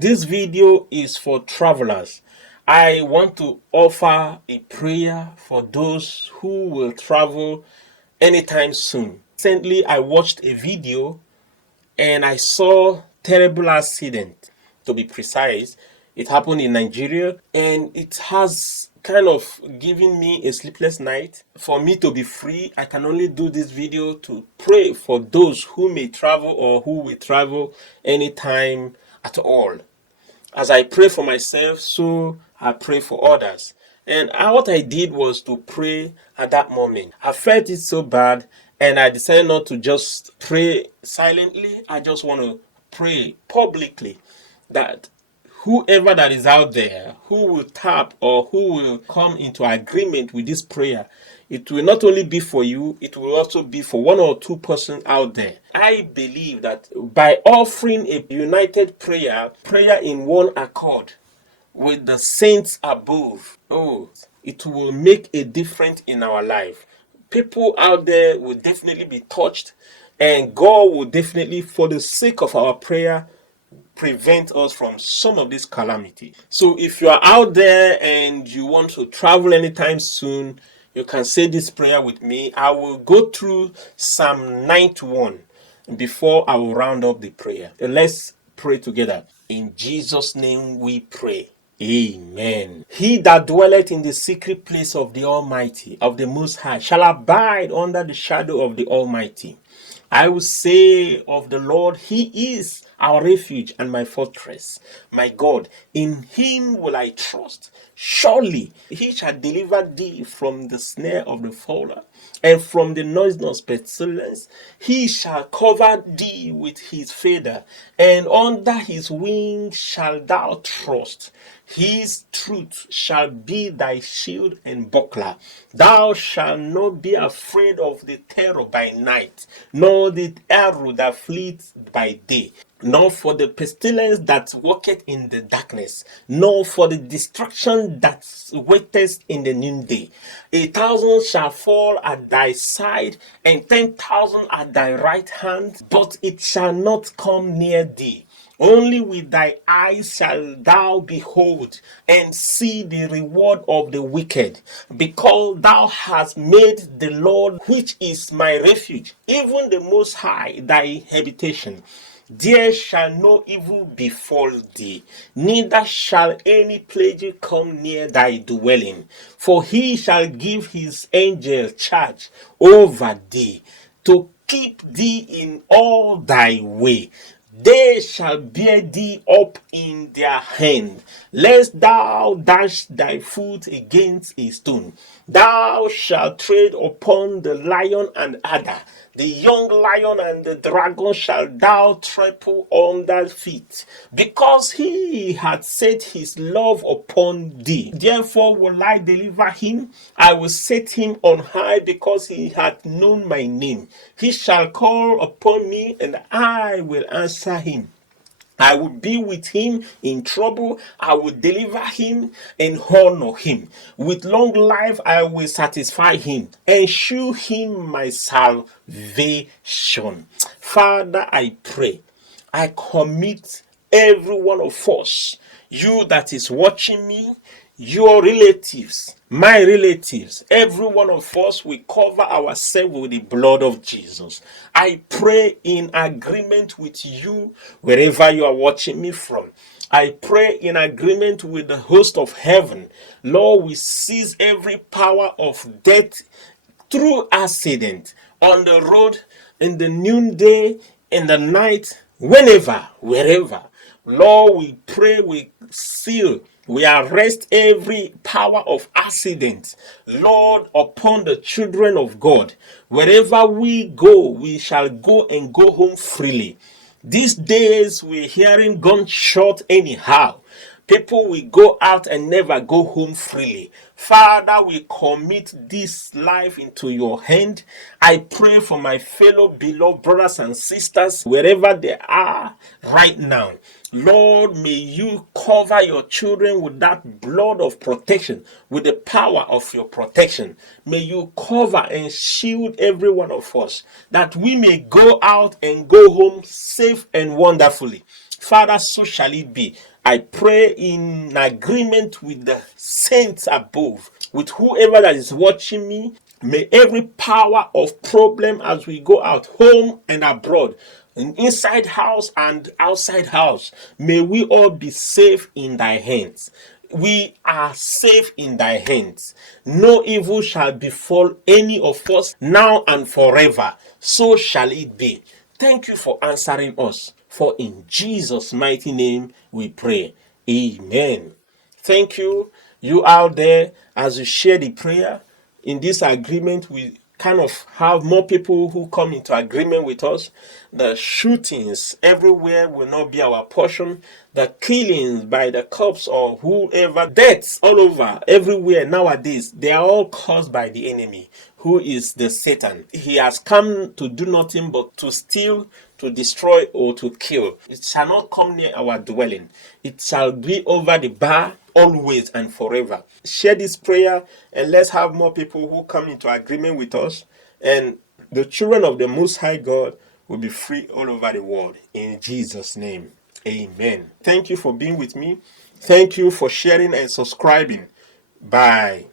This video is for travelers. I want to offer a prayer for those who will travel anytime soon. Recently, I watched a video and I saw terrible accident. To be precise, it happened in Nigeria and it has kind of given me a sleepless night. For me to be free, I can only do this video to pray for those who may travel or who will travel anytime at all. As I pray for myself, so I pray for others. And what I did was to pray at that moment. I felt it so bad, and I decided not to just pray silently. I just want to pray publicly that whoever that is out there who will tap or who will come into agreement with this prayer, it will not only be for you, it will also be for one or two persons out there. I believe that by offering a united prayer in one accord with the saints above, it will make a difference in our life. People out there will definitely be touched, and God will definitely, for the sake of our prayer, prevent us from some of this calamity. So if you are out there and you want to travel anytime soon, you can say this prayer with me. I will go through Psalm 91 before I will round up the prayer. Let's pray together. In Jesus' name we pray. Amen. He that dwelleth in the secret place of the Almighty, of the Most High, shall abide under the shadow of the Almighty. I will say of the Lord, He is our refuge and my fortress, my God. In Him will I trust. Surely He shall deliver thee from the snare of the fowler and from the noisome pestilence. He shall cover thee with His feather, and under His wings shalt thou trust. His truth shall be thy shield and buckler. Thou shalt not be afraid of the terror by night, nor the arrow that fleeth by day, nor for the pestilence that walketh in the darkness, nor for the destruction that waiteth in the noonday. 1,000 shall fall at thy side, and 10,000 at thy right hand, but it shall not come near thee. Only with thy eyes shalt thou behold and see the reward of the wicked, because thou hast made the Lord, which is my refuge, even the Most High, thy habitation. There shall no evil befall thee, neither shall any plague come near thy dwelling. For he shall give his angel charge over thee, to keep thee in all thy way. They shall bear thee up in their hand, lest thou dash thy foot against a stone. Thou shalt tread upon the lion and adder, the young lion and the dragon shall thou trample under feet, because he hath set his love upon thee. Therefore will I deliver him. I will set him on high, because he hath known my name. He shall call upon me, and I will answer him. I will be with him in trouble. I will deliver him and honor him. With long life I will satisfy him and shew him my salvation. Father, I pray, I commit every one of us, you that is watching me, your relatives, my relatives, every one of us, we cover ourselves with the blood of Jesus. I pray in agreement with you wherever you are watching me from. I pray in agreement with the host of heaven. Lord, we seize every power of death through accident on the road, in the noonday, in the night, whenever, wherever. Lord, we pray, we seal, we arrest every power of accident, Lord, upon the children of God. Wherever we go, we shall go and go home freely. These days, we're hearing gunshot anyhow. People will go out and never go home freely. Father, we commit this life into your hand. I pray for my fellow beloved brothers and sisters, wherever they are right now. Lord, may you cover your children with that blood of protection, with the power of your protection. May you cover and shield every one of us, that we may go out and go home safe and wonderfully. Father, so shall it be. I pray in agreement with the saints above, with whoever that is watching me. May every power of problem as we go out, home and abroad, inside house and outside house, may we all be safe in thy hands. We are safe in thy hands. No evil shall befall any of us now and forever. So shall it be. Thank you for answering us. For in Jesus' mighty name we pray. Amen. Thank you, you out there, as you share the prayer. In this agreement, we kind of have more people who come into agreement with us. The shootings everywhere will not be our portion. The killings by the cops or whoever, deaths all over, everywhere nowadays, they are all caused by the enemy, who is the Satan. He has come to do nothing but to steal, to destroy, or to kill. It shall not come near our dwelling. It shall be over the bar always and forever. Share this prayer and let's have more people who come into agreement with us, and the children of the Most High God will be free all over the world. In Jesus' name, amen. Thank you for being with me. Thank you for sharing and subscribing. Bye.